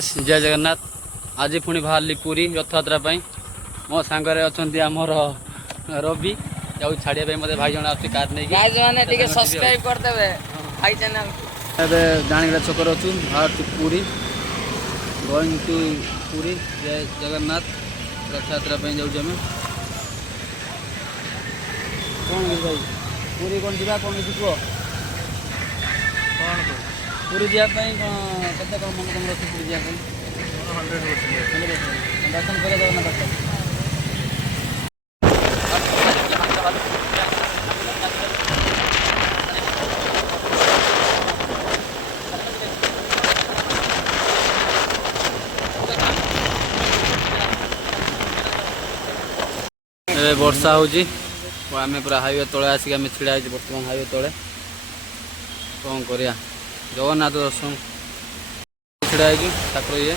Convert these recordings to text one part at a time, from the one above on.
जय जगन्नाथ। आज पुणी बाहर पुरी रथयात्रा मो सांगे अच्छा आमर रवि जाऊ छाड़िया मत भाई जन आस कार नहीं सब्सक्राइब करदेवे भाई चैनल जाणीगड़ा छक अच्छु बाहर पुरी गोइंग टू पुरी जय जगन्नाथ रथयात्रा जाऊँ कौन भाई पुरी कौन जा कौन किसी कह कौन पुरी जावाई कौन कौन मन तुम अच्छे पुरी जावाई दर्शन कर जगन्नाथ वर्षा होची आम पूरा हाईवे तले आसिक आम छिड़ा बर्तमान हाईवे तले कौन करिया जगन्नाथ दर्शन छिड़ा ठाकुर ये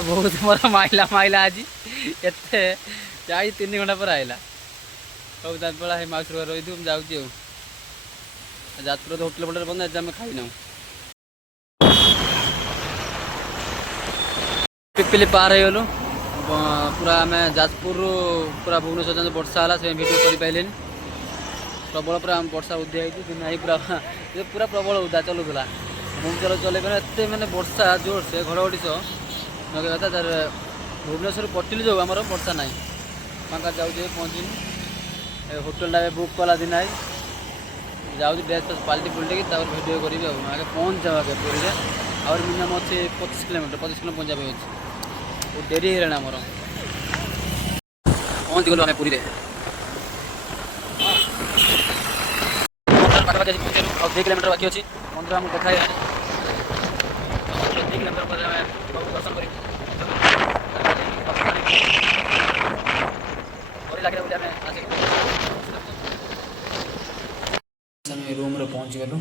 बहुत मोर माइला माइला आज एते जा 3 घंटा पर आइला सब दादा माउस रही थी जाऊँ जाजपुर होटेल फोटेल बंद आम खाई ना पिपिली पार हो गलु पूरा आम जाजपुर पूरा भुवनेश्वर वर्षा है से वीडियो कर पारे प्रबल पूरा वर्षा उद्या होती पूरा पूरा प्रबल उदा चलूला मुझे चल एत मैंने वर्षा जोर से घड़घड़ी सह तार भुवनेश्वर पटिल जो आम वर्षा ना फाँका जाऊँ पहुँचनी होटेल बुक कला दिन आई जाऊँ ड्रेस पाल्टी पुलटी वीडियो करी आगे पहुँच जाओ आगे पुरी और मिनिमम अच्छे 25 किलोमीटर पहुँचा अच्छे बहुत डेरी है आमर पहुँच गलु आम पुरी पाखापाखि 2 किलोमीटर बाकी अच्छी मंदिर आमको देखा 2 किलोमीटर पर दर्शन कर रूम रे पहुँच गलु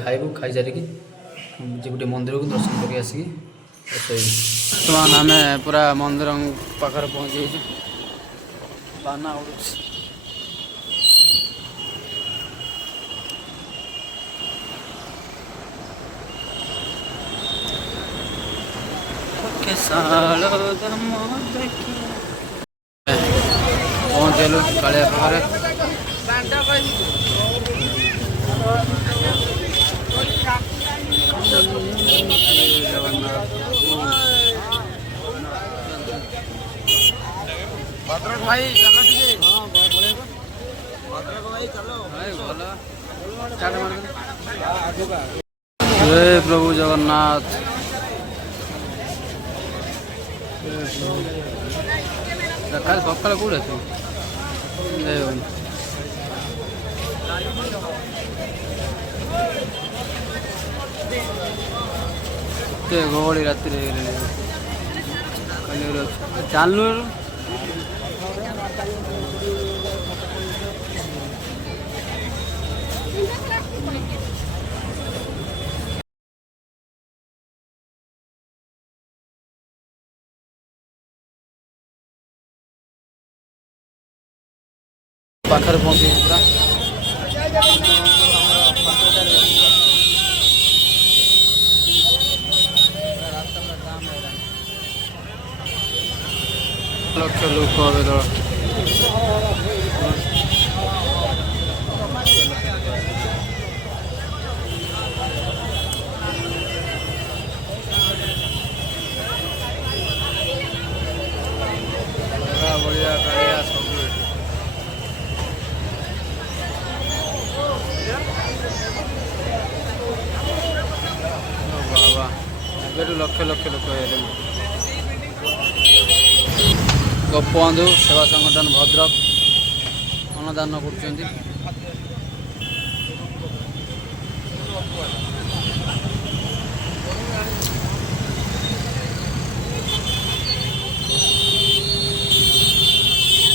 खाइबू खाई सारिकी गोटे मंदिर को दर्शन कर बर्तमान आम पूरा मंदिर पाखे पहुँची बाना उड़ पहुँचलु कालिया पाखे भद्रक भाई चलो ठीक है भद्रक भाई चलो जय प्रभु जगन्नाथ कल सकाल कौन अच्छे गहली राति चलू पाखर पहुँची पूरा लक्ष लोक बढ़िया बढ़िया सब बाबा एबेठू लक्ष लक्ष लोक गोपबंधु सेवा संगठन भद्रक अन्नदान कर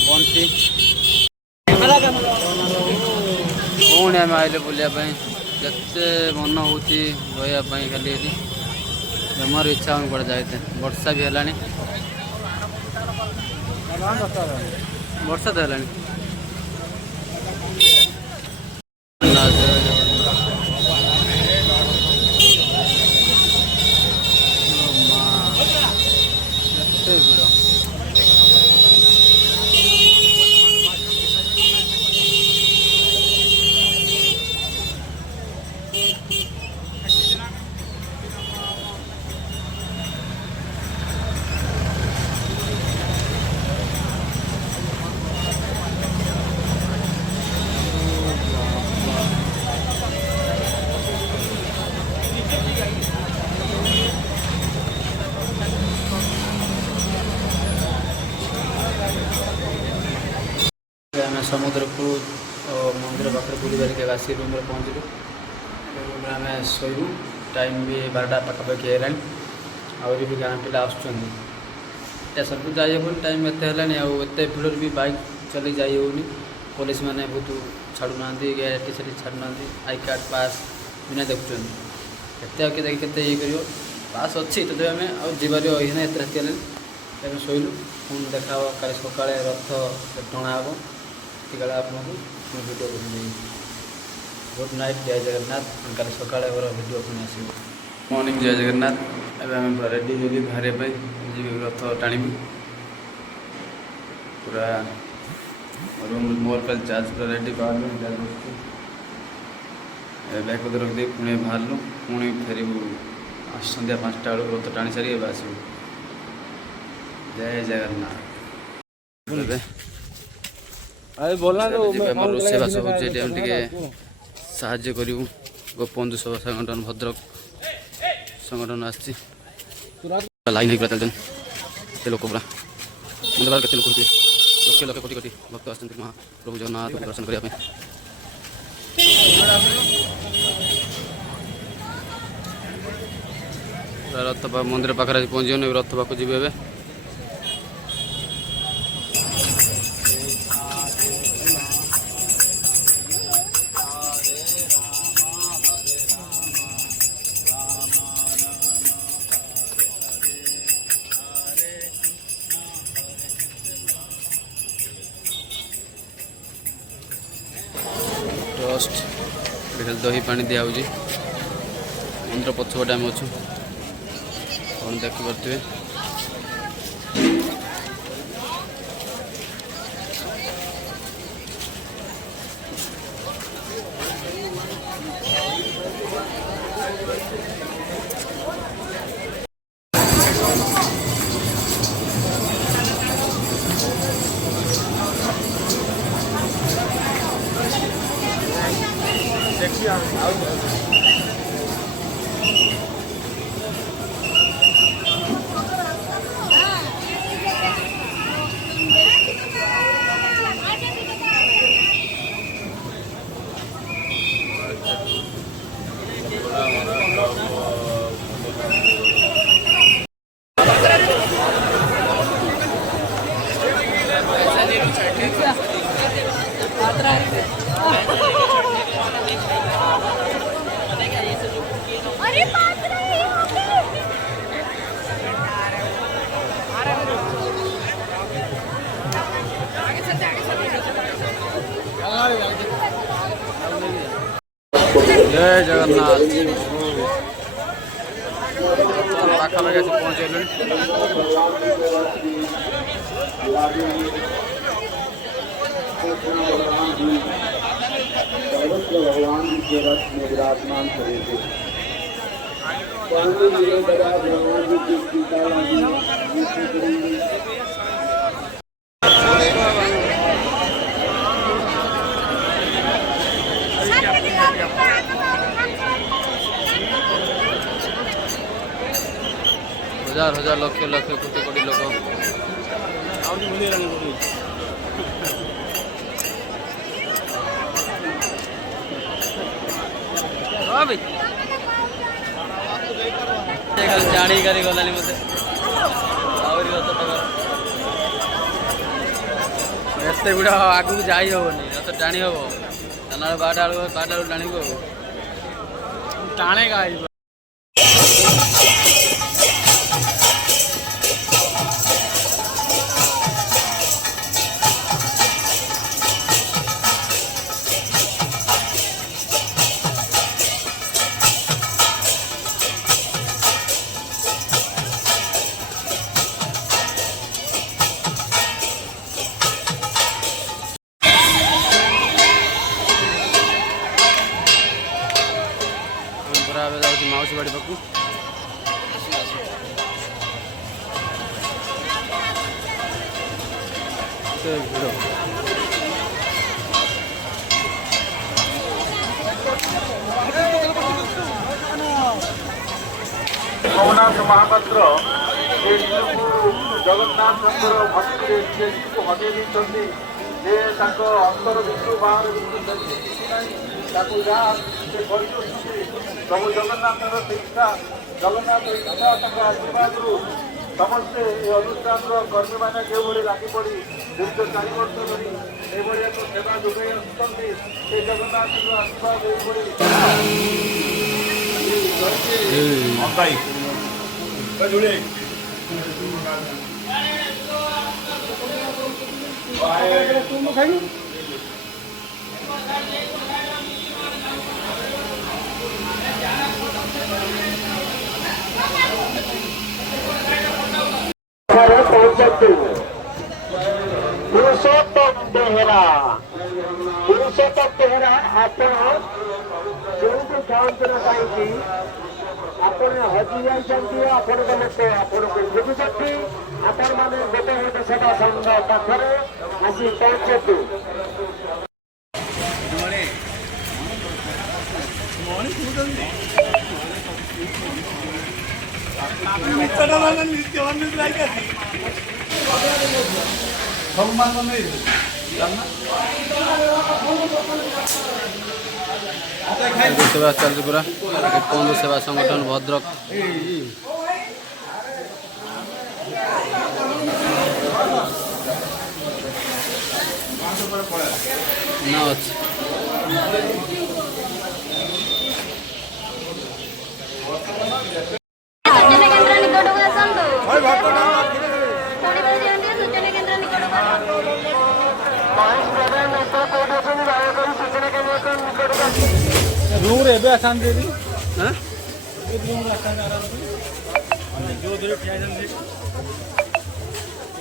बंटी पुणी आम आइले बुलायापी जिते मन हो रही खाली जमार इच्छा हम कड़े जाए वर्षा भी है वर्षा तो है ସମୁଦ୍ରକୁ ମନ୍ଦିର ପାଖରେ ବୁଲି ବାରିକି ଆସି ରୁମ୍ରେ ପହଞ୍ଚିଲୁ। ରୁମ୍ରେ ଆମେ ଶୋଇବୁ। ଟାଇମ୍ ବି 12ଟା ପାଖାପାଖି ହେଲାଣି। ଆହୁରି ବି ଗାଁ ପିଲା ଆସୁଛନ୍ତି। ଷ୍ଟେସନକୁ ଯାଇ ହେବନି, ଟାଇମ୍ ଏତେ ହେଲାଣି। ଆଉ ଏତେ ଭିଡ଼ରେ ବି ବାଇକ୍ ଚଲେଇ ଯାଇ ହେଉନି। ପୋଲିସ ମାନେ ବହୁତ ଛାଡ଼ୁନାହାନ୍ତି, ଏଠି ସେଠି ଛାଡ଼ୁନାହାନ୍ତି। ଆଇ କାର୍ଡ଼ ପାସ୍ ବିନା ଦେଖୁଛନ୍ତି। କେତେ ଆଉ କେତେ କେତେ ଇଏ କରିବ। ପାସ୍ ଅଛି ତଥାପି ଆମେ ଆଉ ଯିବାର ଇଏ ନାହିଁ। ଏତେ ରାତି ହେଲାଣି ଆମେ ଶୋଇଲୁ। ପୁଣି ଦେଖା ହେବ କାଲି ସକାଳେ ରଥ ଟଣା ହେବ। ସେତିକାଳେ ଆପଣଙ୍କୁ ପୁଣି ଭିଡ଼ିଓ କରିଦେବି। ଗୁଡ୍ ନାଇଟ୍, ଜୟ ଜଗନ୍ନାଥ। କାଲି ସକାଳେ ଆମର ଭିଡ଼ିଓ ପୁଣି ଆସିବ। ମର୍ଣ୍ଣିଂ, ଜୟ ଜଗନ୍ନାଥ। ଏବେ ଆମେ ପୁରା ରେଡ଼ି ହେଲି ବାହାରିବା ପାଇଁ। ଯିବି ରଥ ଟାଣିବି। ପୁରା ରୁମ୍ ମୋର କାଲି ଚାର୍ଜ ପୁରା ରେଡ଼ି ବାହାରିଲୁ। ଚାର୍ଜ ବସୁଛୁ। ବ୍ୟାଗ୍ ପତ୍ର ରଖିଦେଇ ପୁଣି ବାହାରିଲୁ। ପୁଣି ଫେରିବୁ ସନ୍ଧ୍ୟା 5ଟା ବେଳକୁ ରଥ ଟାଣି ସାରି ଏବେ ଆସିବୁ। ଜୟ ଜଗନ୍ନାଥ। ଏବେ ଆମର ରୋଷେଇବାସ ହେଉଛି ଏଠି। ଆମେ ଟିକେ ସାହାଯ୍ୟ କରିବୁ। ଗୋପବନ୍ଧୁ ସଭା ସଂଗଠନ ଭଦ୍ରକ ସଂଗଠନ ଆସିଛି। ଲାଇନ୍ ହେଇକି ଚାଲିଛନ୍ତି କେତେ ଲୋକ। ପୁରା ମନ୍ଦିର କେତେ ଲୋକ ହେଇଥିବେ। ଲକ୍ଷ ଲକ୍ଷ କୋଟି କୋଟି ଭକ୍ତ ଆସୁଛନ୍ତି ମହାପ୍ରଭୁ ଜଗନ୍ନାଥଙ୍କୁ ଦର୍ଶନ କରିବା ପାଇଁ। ରଥ ମନ୍ଦିର ପାଖରେ ଆଜି ପହଞ୍ଚିଗଲୁ। ରଥ ପାଖକୁ ଯିବୁ ଏବେ। ଟୋଷ୍ଟ ଖାଲି ଦହି ପାଣି ଦିଆହେଉଛି। ମନ୍ଦିର ପଛପଟେ ଆମେ ଅଛୁ, ଆପଣ ଦେଖିପାରୁଥିବେ। जय जगन्नाथ। पाखापाखि आसी पहुँचल। भगवान जी के रथ में विराजमान करे थे। हजार हजार लक्ष लक्ष कोटी कोटी लोक जाणी कर गलानी मत एत गुड़ा आगू जाई हेनी रथ टाणी हम ना 12 टाणी टाणेगा। माउसी बाड़ी पाक भवनाथ महापात्र जगन्नाथ भक्ति को हटे ଯେ ତାଙ୍କ ଅନ୍ତର ବିନ୍ଦୁ ବାହାର ବିନ୍ଦୁ କିଛି ନାହିଁ ତାକୁ ଯାହା ସେ କରିଦେଉଛନ୍ତି ପ୍ରଭୁ ଜଗନ୍ନାଥଙ୍କର ଶିକ୍ଷା ଜଗନ୍ନାଥ ଇଚ୍ଛା ତାଙ୍କ ଆଶୀର୍ବାଦରୁ ସମସ୍ତେ ଏ ଅନୁଷ୍ଠାନର କର୍ମୀମାନେ ଯେଉଁଭଳି ଲାଗିପଡ଼ି ଦୀର୍ଘ 4 ବର୍ଷ ଧରି ଏଭଳି ଏକ ସେବା ଯୋଗାଇ ଆସୁଛନ୍ତି ସେ ଜଗନ୍ନାଥଙ୍କ ଆଶୀର୍ବାଦ ଏଇଭଳି पुरुषोत्तम बेहरा आपण जो जातु ना कहीं ଆପଣ ହଜି ଯାଇଛନ୍ତି ଆପଣଙ୍କ ଲୋକ ଆପଣଙ୍କୁ ଖୋଜୁଛନ୍ତି ଆପଣମାନେ ଗୋଟେ ଗୋଟେ ସେବା ସଂଘ ପାଖରେ ଆସି ପହଞ୍ଚନ୍ତୁ। सेवा चलती पूरा बंधु सेवा संगठन भद्रक न अच्छी सूचना केन्द्र निकटକୁ ଆସନ୍ତୁ। ଶୁଣିବାକୁ ଦିଅନ୍ତି ସୂଚନା କେନ୍ଦ୍ର ନିକଟକୁ रूम रे एबे आसान दे दी हाँ ए रूम रे आसान आ रहा जो दूर ठिया जन दे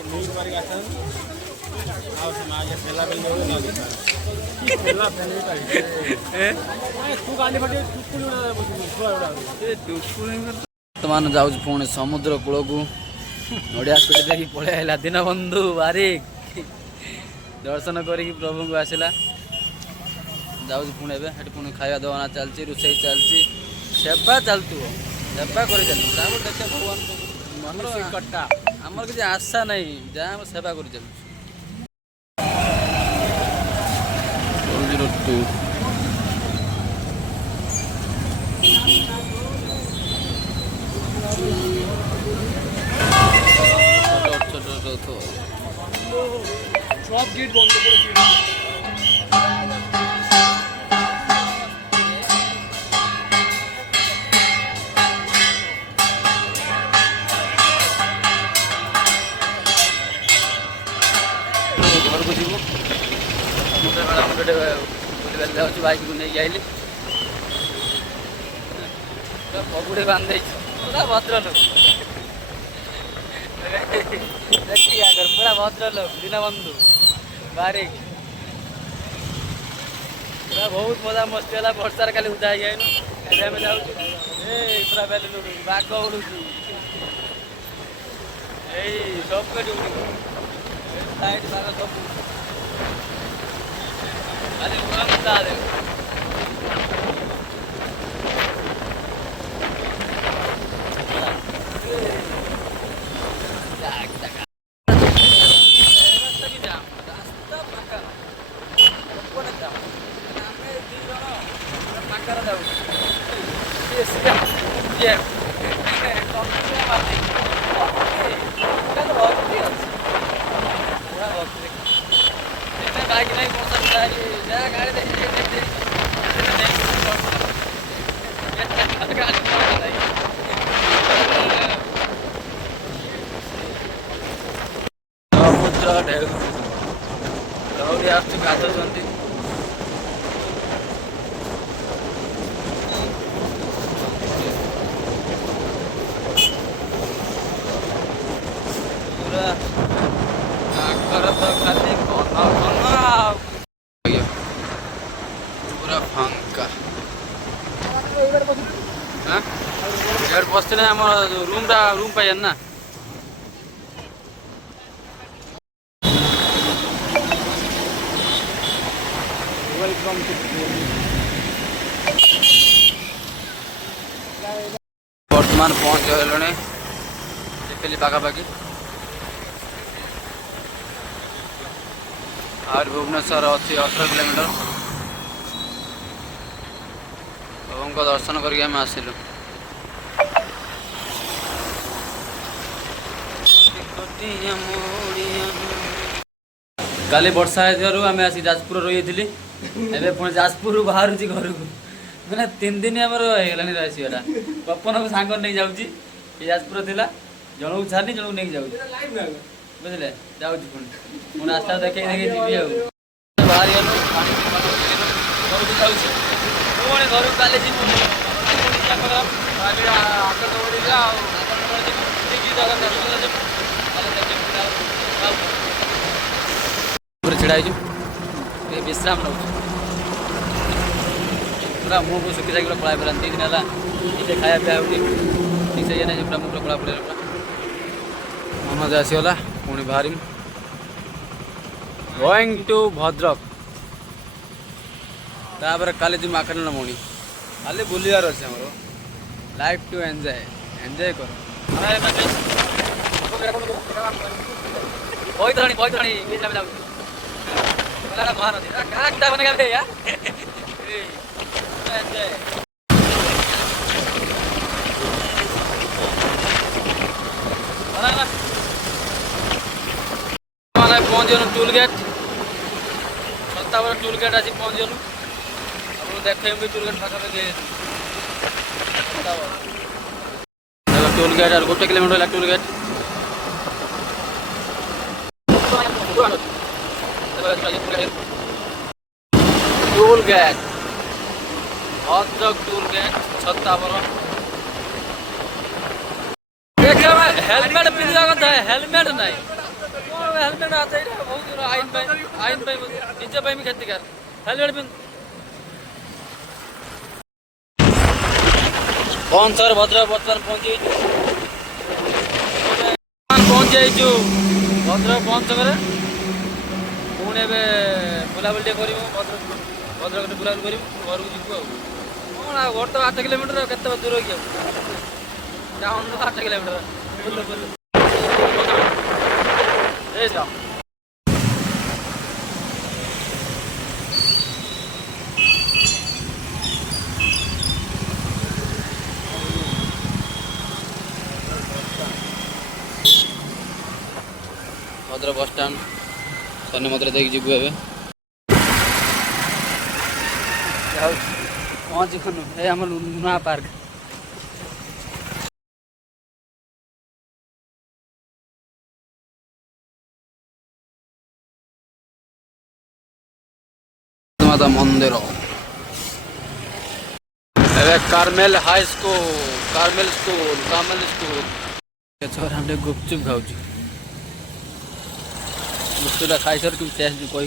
न्यूज मारी आसान आओ से माज खेला बेल हो ना खेला फैले का ए तू गाली फटे स्कूल ना बोला ए तू स्कूल वर्तमान जाऊँ पुणी समुद्र कूल को नड़िया पिटी देखी पलि आला दीनबंधु बारिक दर्शन करी प्रभु को आसला जाऊँ पुणी एवं पुणी खाया दवाना चलती रोषई चलती सेवा चलती सेवा कर देखे भगवान कट्टा आमर किसी आशा नहीं जहाँ सेवा कर चलु सब गेट बंद कर घर को जीव बुझे बाइक को नहीं आइली पगुड़े बांध पूरा भद्र लोक पूरा भद्र लोक दीनबंधु बारिक पूरा बहुत मजा मस्ती है वर्षार खाली उदा है आम जाऊँ पूरा बेल बाघ उड़ू सब लाइट बाघ सब खाली उड़ा मजा दे बाइक नहीं कौन सा गाड़ी समुद्र ढेउरी आसु गाधुंट पूरा आखर तो खाली पूरा फांका हाँ इधर बसते ना रूम पाई ना वर्तमान पहुँच गए पखापाखि आ और भुवनेश्वर अच्छी 18 किलोमीटर प्रभु दर्शन करके आम आसिलु काली वर्षा आम आसी जाजपुर रही थी पुणी जाजपुर बाहर घर को मैंने 3 दिन आमर होगलानी आसवाटा पपन को सांग नहीं जाऊँगी जाजपुर थी जन को छाड़ी जन को नहीं जाऊँ बुझे जाऊँ पुणी आस्था देखे देखे जी बाहर गलु घर को काली छिड़ा विश्राम नौ पूरा मुँह को सुखी जाए पड़ा पड़ा 3 दिन है ठीक खाया पिया ठीक से नहीं पूरा मुख पड़ा पड़ा मन आसीगला पुणी बाहर गोइंग टू भद्रक तापर काली जी आखन मणि खाली बुलार अच्छे आमर लाइफ टू एंजॉय एंजॉय कर महानदी पहुँच गलु toll gate Sattawar toll gate आसी पहुँच गलु देखे भी टोल गेट पाखापाखि टोल गेट और 1 किलोमीटर है toll gate toll gate Bhadrak toll gate Sattawar देखिए हेलमेट पिंधा कथा है हेलमेट नहीं हेलमेट आता है बहुत आईन निजे भी क्षतिकार हेलमेट पिंध सर भद्रक बर्तमान पहुँच जाइए भद्रक पहुँचकर पुणी ए बुलाबुली कर भद्रक बुलाबुली कर घर को जीव कौन घर तो 8 किलोमीटर के दूर कि टाउन 8 किलोमीटर भद्रक बस स्टाण्ड शनि मंदिर देख जीवु ए पहुँच गलु ये आम नुआ पार्क माता मंदिर Carmel high school Carmel school छोरा गुपचुप खाऊ गुपचुपा खाई सर तुम टेस्ट कह